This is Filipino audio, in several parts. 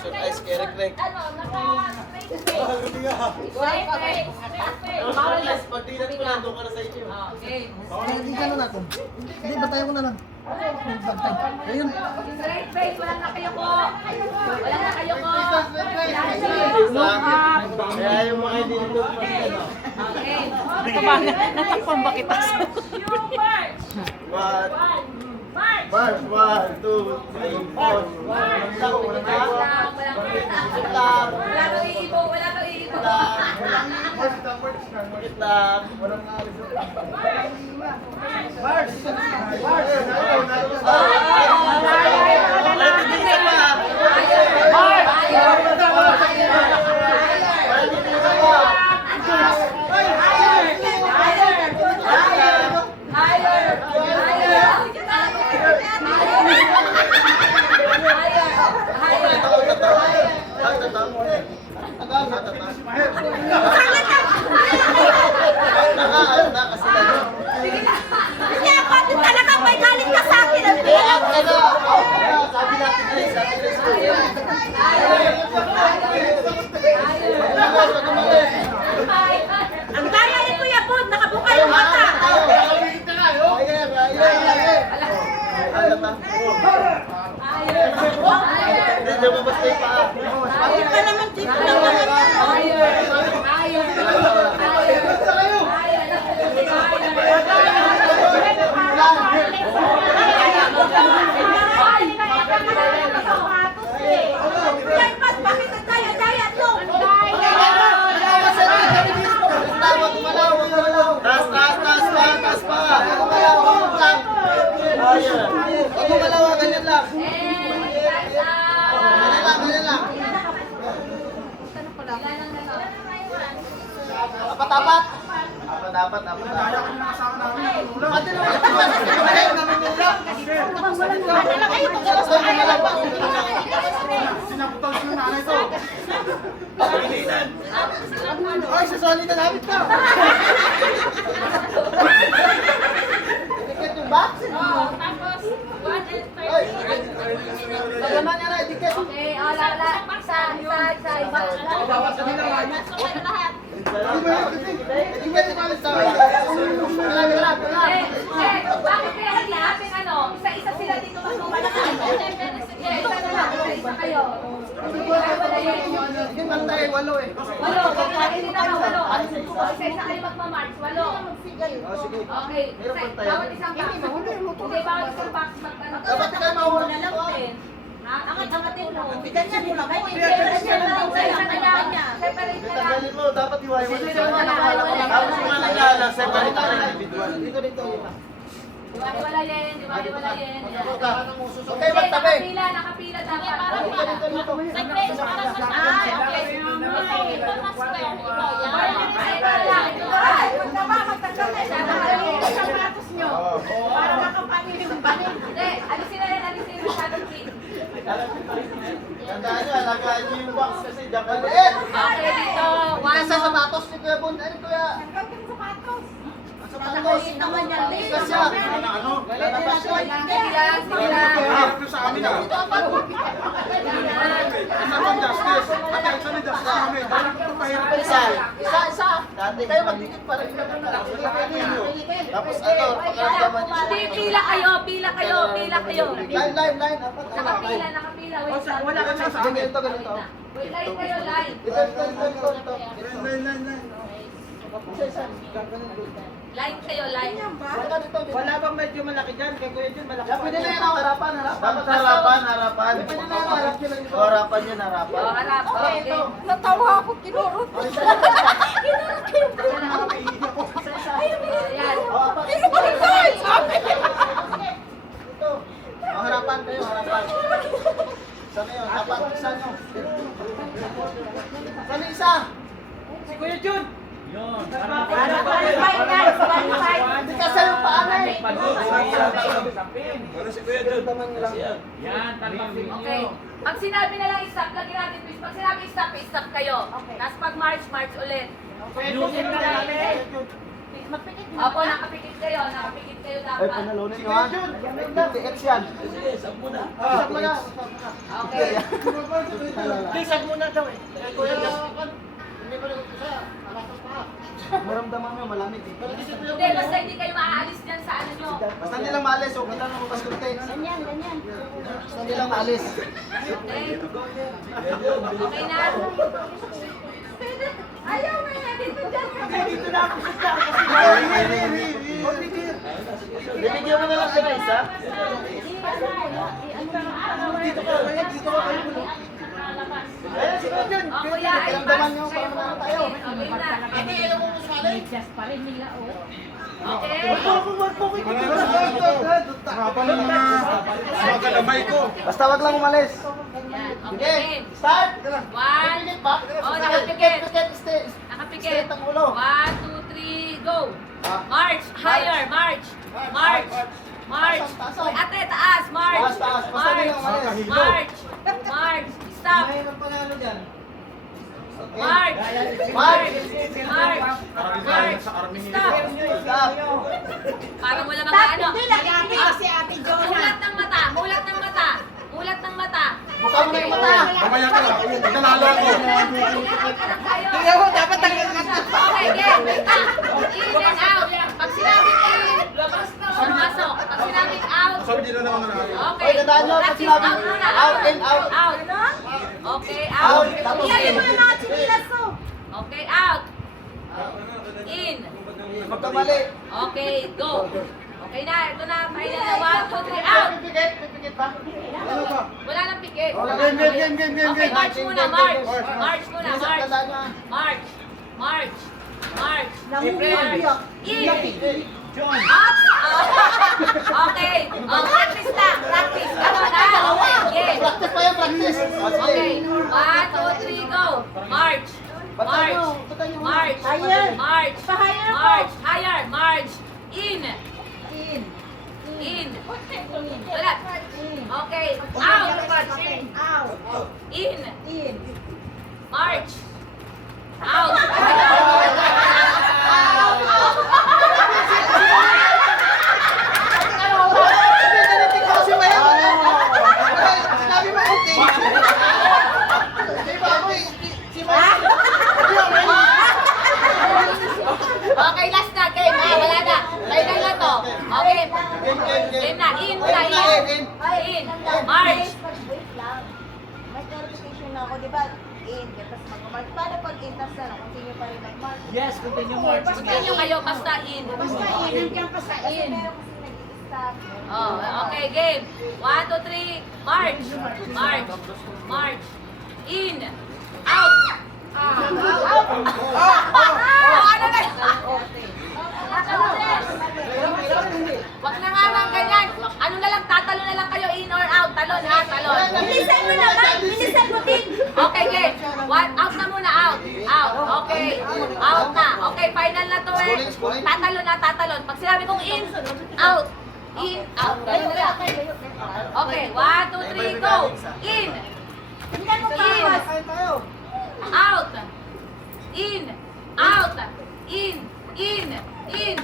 Ocean Ice Kerek Rek. Ocean Ice, pag dinat ko nandun ka na sa inyo. Hindi ka na natin. Hindi, batayan ko na lang. Ayun. Straight face, wala na kayo ko. Wala na kayo ko. Kaya yung mga hindi nito ano. Okay. Natakpan ba kita? One. March, 1, 2, 3, 4. Walang tao, walang tao. Wala kang iibo, wala kang iibo. Wait lang. Hindi ako talaga may galing ka sa akin. Sabi natin guys, sabi Ang daya ni Kuya Bod, nakabuka yung mata. Hindi, lumabas kayo pa. Bakit ka naman dito naman yan? Yan, Pat, bakit ang daya-daya to? Taas pa. Ayan. Huwag mo malawa, ganyan lang. Ganyan lang. Apat. Dapat. Pati naman. Sinaputol ng nanay to. Ay, sasali na namin ka. Ticket yung box? Tapos, 1 Ay, pagaman niya na, ticket. Okay, ala. Isa. Dapat sa nila nga. Ticket yung alis sa Bakit kaya hindi natin ano? Isa-isa sila dito magmumalakan. Sige, isa kayo. Sige, pantay, 8 eh. Walo, kakain din ako, walo. Isa-isa kayo magmamarch, walo. Oh, sige. Okay, Meron pantay. bawat isang box. Hindi, bawat isang box magkano. Dapat kayo mahuli na lang to. din. Angat-angatin mo. Ganyan mo lang. Ganyan lang, isa kanya. Separate na lang. Tanggalin mo, dapat iwayway. Tapos yung mga nagala, separate na individual. Dito. Diwali-walayin. Okay, magtabi. Nakapila dapat. Dito. Para makapangin yung balik. Hindi, alisin na yan, masyadong clean. Tandaan nyo, alagaan nyo yung box kasi diyan ka liit. Okay, dito. Nasa sapatos ni Kuya Bon. Ano Kuya? Ang sapatos. naman yan din. Kasi lalabas siya. Sige lang. Harap nyo sa amin ah. Isa pang justice. Ate, isa na justice kami. Harap nyo pahirap ko sa Isa. Dati kayo magdikit para hindi ka na. Tapos ano, pakaramdaman nyo Hindi, siya. pila kayo. Line. Apat. Nakapila. Wait lang. Wala ka sa amin. Ganito. Wait, line kayo, line. Ito. Line. Isa. Line kayo, line. Wala bang medyo malaki dyan? Kaya Kuya Jun, malaki Pwede na yan. Harapan. Dapat harapan. Harapan yun. Oh, harap. Okay. Natawa ako, kinurot. Ayan. Ito. Harapan kayo. Sana yun. Dapat isa nyo. Sana isa. Si Kuya Jun! Hindi kasi yung paano eh. Okay. Pag sinabi na lang stop, lagi natin please. Pag sinabi stop kayo. Tapos pag march ulit. Opo, nakapikit kayo dapat. Ay, panalunin nyo ha. 50x yan. Isang mo na. Okay. Bilisan muna daw eh. Kuya, hindi pa rin isa. Alakas pa. Maramdaman mo, malamig eh. Hindi, basta hindi kayo maaalis dyan sa ano nyo. Basta hindi lang maalis, huwag lang lumabas kunti. Ganyan, ganyan. Basta hindi lang maalis. Okay? Okay na? Ayaw mo na dito dyan. Dito na ako sa Binigyan mo na lang siya ng isa. Dito ka, kaya dito ka kayo pulo. Ayan, sige dyan. O kuya, ay Naramdaman nyo, parang naman tayo. Okay na. Ate, alam mo mas malay. Okay. Basta wag lang umalis. Yan. Okay, Okay. start. One. Pikit pa. Oh, nakapikit. Pikit, stay. Nakapikit. Straight ang ulo. 1, 2, 3, go. Ah. March. Higher. March. March. March. Taas, Uy, ate, taas. March. Taas, taas. Basta hindi lang umalis. March. March. Stop. Mahirap panalo dyan. March. March. March. March. Stop. Stop. Parang wala mga ano. Hindi, nag-ate kasi Ate Jonah. Mulat ng mata. Mulat ng mata. Mulat ng mata. Buka mo na yung mata. Mamaya ka lang. Nanalo ako. Tingnan mo, dapat okay, game. Wait na. In and out. Pag sinabing in, pumasok. Pag sinabing out, Sabi dito naman na okay. Oy, tandaan nyo, pag Practice sinabing out muna. out and out. Out. Okay, Out. out. Tapos Iyayin mo yung mga chinilas ko. Okay, out. In. Magkamali. Okay, go. Okay na, ito na. Final na. 1, 2, 3, out. Pipikit, pipikit pa. Wala nang pikit. Game. Okay, march muna, march. March muna, Minsan, march. tandaan nyo. March. March. March. Nangungubiyak. In. Up. Okay. Oh, practice lang. Practice. Ganun na. Okay. Game. Practice pa yan, practice. O, sige. Okay. 1, 2, 3, go. March. Bataan nyo, March. bataan nyo. March. Higher. March. Pa-higher po. March. Higher. March. In. In. In. Wala. Okay. Out. Out. In. In. March. Out. Kasi ba yan? Sinabi mo konti. Di ba ako eh? Si Mike. Okay, last na game. Ah, wala na. Final na to. Okay. Game na. In muna. In. In. March. Wait lang. May clarification na ako, di ba? In, tapos mag-march. Paano pag in, tapos ano, continue pa rin mag-march? Yes, continue march. Continue kayo basta in. Basta in, hanggang pa sa in. Kasi meron kasi nag-i-stop. Oh, okay, game. 1, 2, 3, march. March. March. In. Out. Out. Ano na? Wag na nga ng ganyan. Ano na lang, tatalo na lang kayo in or out. Talon ha, talon. Bilisan mo naman! Bilisan mo din! Okay, game. One, out na muna, out. Out. Okay. Out na. Okay, final na to eh. Tatalon na, tatalon. Pag sinabi kong in, out. In, out. Ganun na lang. Okay, 1, 2, 3, go. In. Tingnan mo pa! Out. In. Out. In. In. In.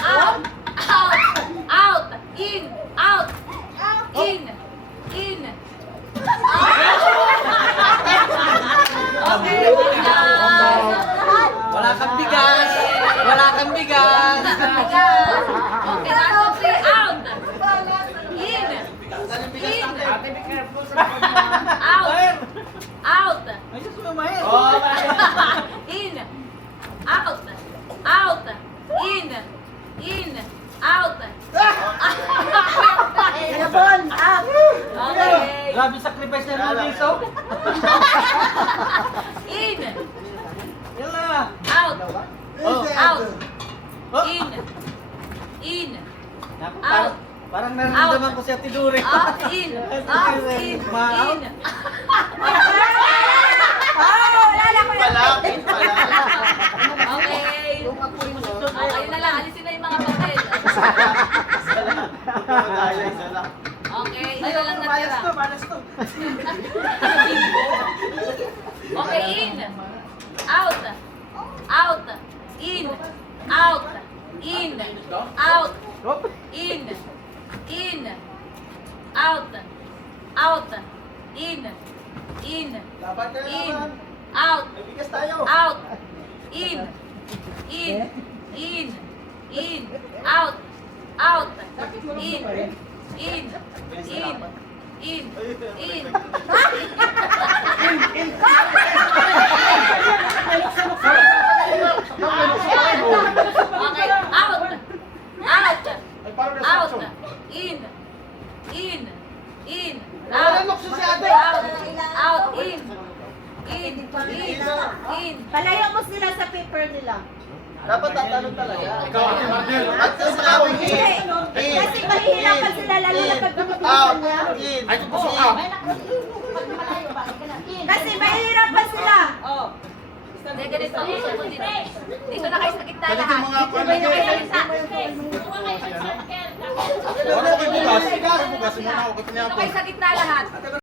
Out. Out. Out. In. Out. In. In. Okay, Wala kang bigas. Wala kang bigas. okay, 1, 2, 3, out. In. In. Out. Out. Ay, sus mo mahal. In. Out. Out. In. In. Out. Labon! Out! Okay. Grabe sacrifice na naman dito. In. Yan na. Out. Oh. Out. Oh. In. In. Naku, Out. parang nararamdaman ko si Ate Dure. Out. In. Out. In. Ma-out. In. Palapit, palapit. Okay. Okay na lang. Alisin na yung mga papel. Okay. Ito na lang natira. Malas to. Okay, in. Out. Out. In. Out. In. Out. In. In. Out. Out. In. In. Laban na In. naman. Out. May bigas tayo. Out. In. In. In. In. Out. Out. In. In. In. In. In. Okay. Out. Out. Ay, parang nasa Out. action. In. In. In. Wala Out. lukso si ate. Out. Out. In. In. In. In. Palayo mo sila sa paper nila. Dapat tatalon talaga. Ikaw, Ate Margel. At sa sinabing Hindi. in. Kasi mahihirapan sila lalo na pag Out. dumagutan niya. In. Ay, gusto ka. Kasi mahihirapan sila. Oh. Hindi, ganito. Dito na kayo sa gitna Ganito lahat. mga Dito kayo sa gitna. Wala ko kay bukas. Bukas muna ako. Kasi niya Dito ako. kayo sa gitna lahat.